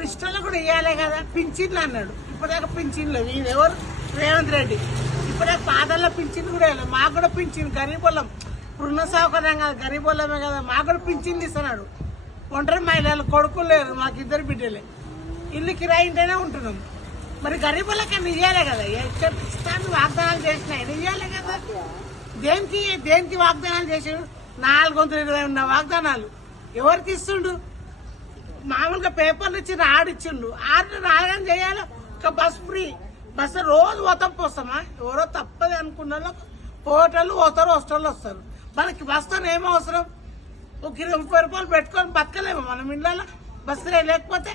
ఇప్పుడు ఇష్టంలో కూడా ఇవ్వాలి కదా. పింఛన్లు అన్నాడు, ఇప్పటిదాకా పింఛన్లు. వీడు ఎవరు? రేవంత్ రెడ్డి. ఇప్పుడే పాదల్లో పింఛన్లు కూడా వేయలేదు. మాకు కూడా పింఛన్ గరీబోళ్ళం, రుణ సౌకర్యం కాదు, గరీబోళ్ళమే కదా. మాకు కూడా పింఛన్లు ఇస్తున్నాడు. ఒంటరి మహిళలు కొడుకులు లేరు, మాకు ఇద్దరు బిడ్డలే. ఇల్లు కిరాయి ఇంటేనే ఉంటున్నాం. మరి గరీబులకన్నా ఇవ్వాలి కదా. ఇష్టాన్ని వాగ్దానాలు చేసినాయి ఇవ్వాలి కదా. దేనికి వాగ్దానాలు చేసాడు? 420 ఉన్న వాగ్దానాలు ఎవరికి ఇస్తుండు? మామూలుగా పేపర్లు ఇచ్చి ఆడిచ్చిండు. రాగానే చేయాలి. ఒక బస్ ఫ్రీ బస్సు రోజు పోతాం పోస్తామా? ఎవరో తప్పది అనుకున్న హోటళ్ళు పోతారు, హాస్టల్లో వస్తారు. మనకి బస్తో ఏమో అవసరం? ఒక 30 రూపాయలు పెట్టుకొని బతకలేము మనం ఇళ్ళలో. బస్సులే లేకపోతే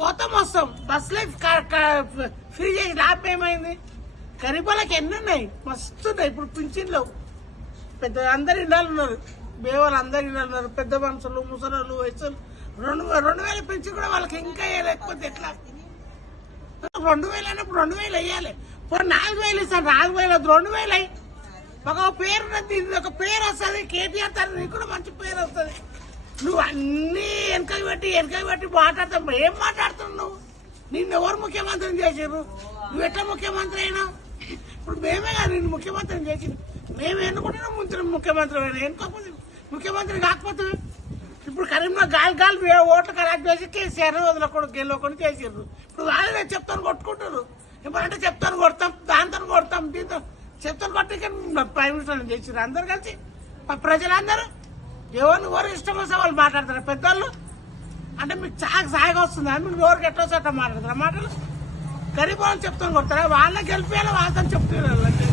పోతాం వస్తాం. బస్సులే ఫ్రీ చేసి లాభం ఏమైంది? గరీబులకు ఎన్ని ఉన్నాయి? మస్తున్నాయి. ఇప్పుడు పింఛన్లు పెద్ద అందరు ఇళ్ళలు ఉన్నారు, బేవాళ్ళు అందరు ఇళ్ళలు ఉన్నారు. పెద్ద మనుషులు, ముసలు, వయసులు 2000 పెంచి కూడా వాళ్ళకి ఇంకా లేకపోతే ఎట్లా? 2000 అయినప్పుడు 2000 వేయాలి. ఇప్పుడు 4000 ఇస్తాను. 4000 2000 అయ్యి ఒక పేరు ఒక పేరు వస్తుంది. కేటీఆర్ తన నీకు కూడా మంచి పేరు వస్తుంది. నువ్వు అన్ని వెనక పెట్టి మాట్లాడతావు. ఏం మాట్లాడుతున్నావు నువ్వు? నిన్ను ఎవరు ముఖ్యమంత్రిని చేసారు? నువ్వు ఎట్లా ముఖ్యమంత్రి అయినా? ఇప్పుడు మేమే కదా నిన్ను ముఖ్యమంత్రిని చేసింది. మేము ఎన్నుకుంటున్నాం ముఖ్యమంత్రి అయినా. ఎన్నుకోకపోతే ముఖ్యమంత్రి కాకపోతే ఇప్పుడు కరీంనగర్ గాలి ఓట్లు కలెక్ట్ చేసి కేసీఆర్ వదలకూడదు గెలవకుండా చేసారు. ఇప్పుడు వాళ్ళే చెప్తాను కొట్టుకుంటారు. ఇప్పుడంటే చెప్తాను కొడతాం, దాంతో కొడతాం, దీంతో చెప్తాను కొట్టి ప్రైమ్ మినిస్టర్ చేసారు. అందరు కలిసి ప్రజలందరూ ఎవరు ఇష్టం వస్తే వాళ్ళు మాట్లాడతారు. పెద్దోళ్ళు అంటే మీకు సాయిగా వస్తుందా? మీరు ఎవరికి ఎట్లా వస్తే అట్లా మాట్లాడతారా? మాటలు గరీబ్ వాళ్ళు చెప్తాను కొడతారా? వాళ్ళే గెలిపేయాలి, వాళ్ళతో చెప్తున్నారు.